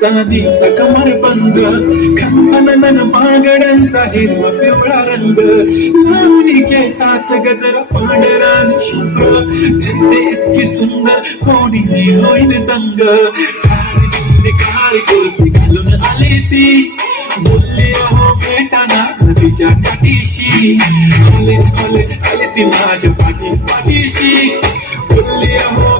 चांदीचा कमर बंद. खनखनन महागड्यांचा हिरवा पिवळा रंग. लावणी के सात गजर पांढरा शुभ्र. दिसते इतकी सुंदर कोणी होईल दंग. काळी कुर्ती घालून आली ती. बोलली हो भेटा नदीच्या काठीशी आले आले आले ती माझ्या पाठी पाठीशी बोलले हो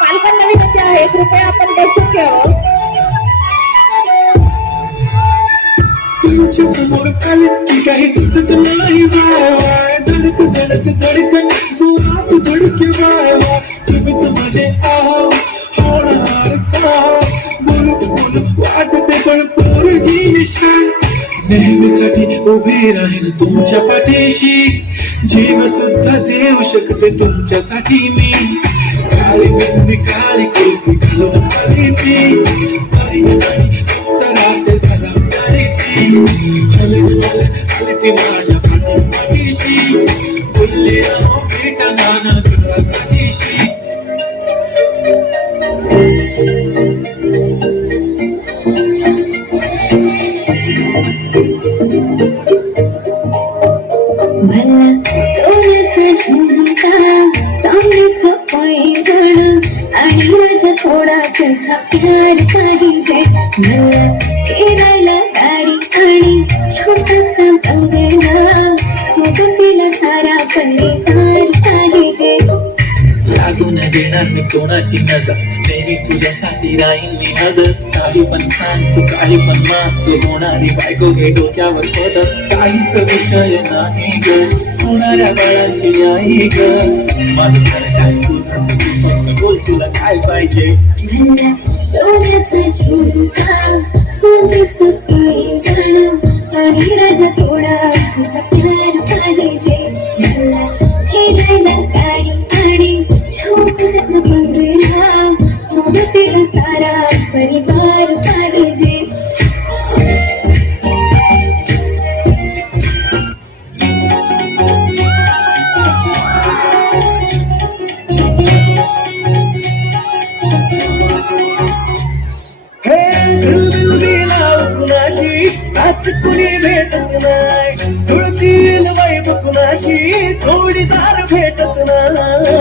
पालकांना विनंती आहे कृपया आपण बसून घ्यावं. तुमच्या समोर आले की काही सुचत नाही बाय धडक धडक धडकन जोरात धडके बाय तुम्हीच माझे आहो होणार का? बोलू बोलू वाटते पण पोरगी निशाण नेहमीसाठी उभी राहील तुमच्या पाठीशी. जीव सुद्धा देऊ शकते तुमच्यासाठी मी. काळी बिंदी काळी कुस्ती घालून आणि माझ्या थोडा तुझा प्यार पाहिजे. मला देणार मी कोणाची नजर? नेहमी तुझ्यासाठी राहील मी नजर. काही पण सांग तू काही पण मान तू होणारी बायको घे डोक्यावर होत. काहीच विषय नाही ग. होणाऱ्या बाळाची आई ग. माझं खरं काय तुझं बोल तुला काय पाहिजे? सोन्याचं सोन्याचा सोन्याचं काही जण. आणि राजा कुणी भेटत नाही. जुळतील वैभ कुणाशी जोडीदार भेटत नाही.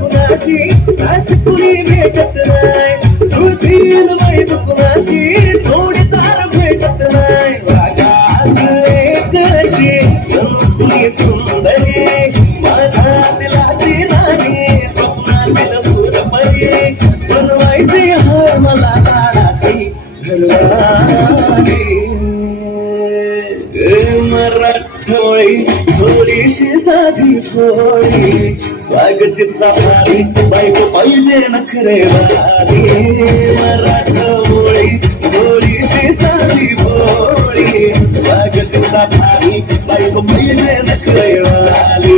कुणाशी आज कुणी भेटत नाही. जुळतील वैभ थोडीशी साधी छोरी. स्वागतीचा भारी बायको पाहिजे नखरे वाली मराठोळी थोडीशी साधी भोळी स्वागतीचा भारी बायको पाहिजे नखरे वाली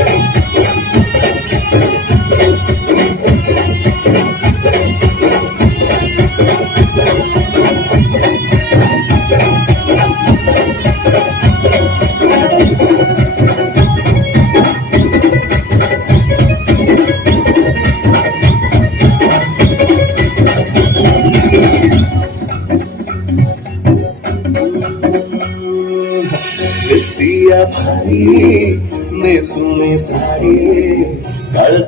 you. भारी सुने साडी काळ